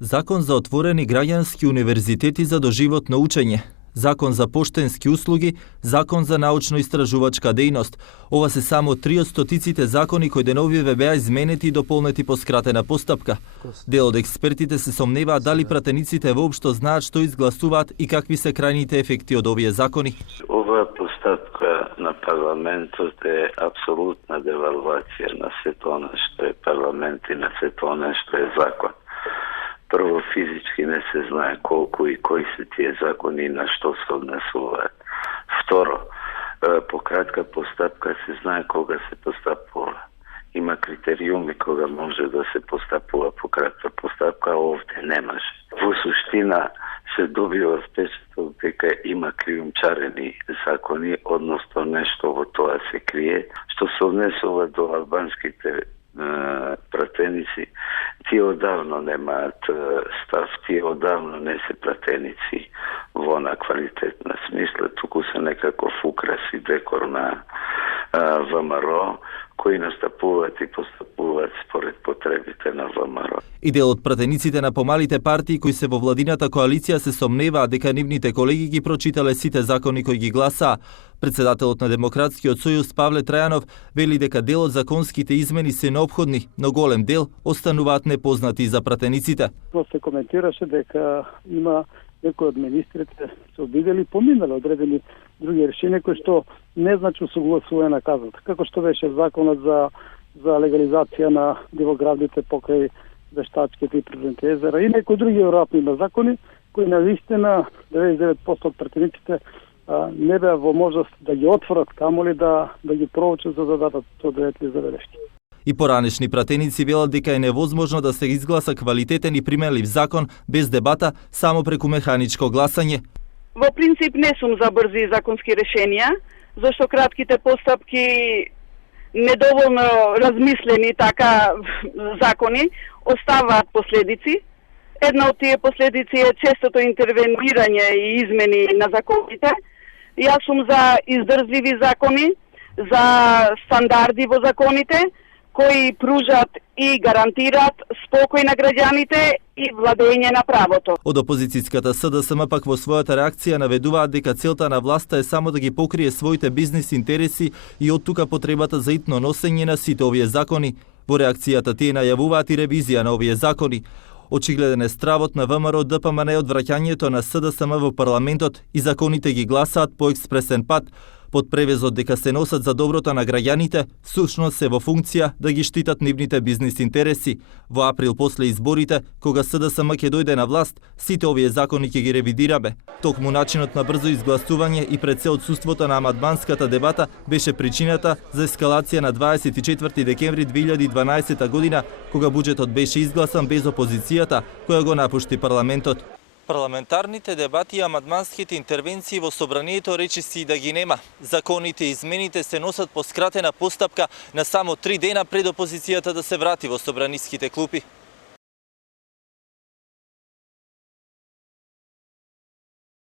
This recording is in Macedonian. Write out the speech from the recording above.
Закон за отворени граѓански универзитети за доживотно учење, Закон за поштенски услуги, Закон за научно-истражувачка дејност. Ова се само 3 од стотиците закони кои деновиве беа изменети и дополнети по скратена постапка. Дел од експертите се сомневаат дали пратениците воопшто знаат што изгласуваат и какви се крајните ефекти од овие закони. Оваа постапка на парламентот е апсолутна девалвација на сето она што е парламент и на сето она што е закон. Прво, физички не се знае колку и кои се тие закони и на што се однесуваат. Второ, по кратка постапка се знае кога се постапува. Има критериуми кога може да се постапува по кратка постапка, овде немаше. Во суштина се добива впечаток дека има криумчарени закони, односно нешто во тоа се крие, што се однесува до албанските пратеници. Тие одавно немаат став, тие одавно не се пратеници во она квалитетна смисла, туку се некаков украс и декор на ВМРО, кои настапуваат и постапуваат според потребите на ВМРО. И дел од пратениците на помалите партии кои се во владината коалиција се сомневаат дека нивните колеги ги прочитале сите закони кои ги гласаа. Председателот на Демократскиот сојуз Павле Трајанов вели дека дел од законските измени се неопходни, но голем дел остануваат непознати за пратениците. Се коментираше дека има некои од министрите се обидели поминале одредени други решенија кои што не значи согласување на казната. Како што беше законот за легализација на дивоградите покрај вештачките и природните езера и некои други веројатно има закони кои навистина 99% од пратениците не беа во можност да ги отворат, камоли да ги проучат за да дадат одредени забелешки. И поранешни пратеници велат дека е невозможно да се изгласа квалитетен и применлив закон без дебата само преку механичко гласање. Во принцип не сум за брзи законски решенија, зашто кратките постапки недоволно размислени така закони оставаат последици. Една од тие последици е честото интервенирање и измени на законите. Јас сум за издржливи закони, за стандарди во законите, кои пружат и гарантираат спокој на граѓаните и владење на правото. Од опозицијската СДСМ пак во својата реакција наведуваат дека целта на власта е само да ги покрие своите бизнис интереси и од тука потребата за итно носење на сите овие закони. Во реакцијата тие најавуваат и ревизија на овие закони. Очигледен е стравот на ВМРО ДПМН од враќањето на СДСМ во парламентот и законите ги гласаат по експресен пат, под превезот дека се носат за доброто на граѓаните, сушност се во функција да ги штитат нивните бизнис интереси. Во април после изборите, кога СДСМ ќе дојде на власт, сите овие закони ќе ги ревидираме. Токму начинот на брзо изгласување и пред се отсуството на амандманската дебата беше причината за ескалација на 24 декември 2012 година, кога буџетот беше изгласан без опозицијата, која го напушти парламентот. Парламентарните дебати и амандманските интервенции во собранието речиси да ги нема. Законите и измените се носат по скратена постапка на само 3 дена пред опозицијата да се врати во собраниските клупи.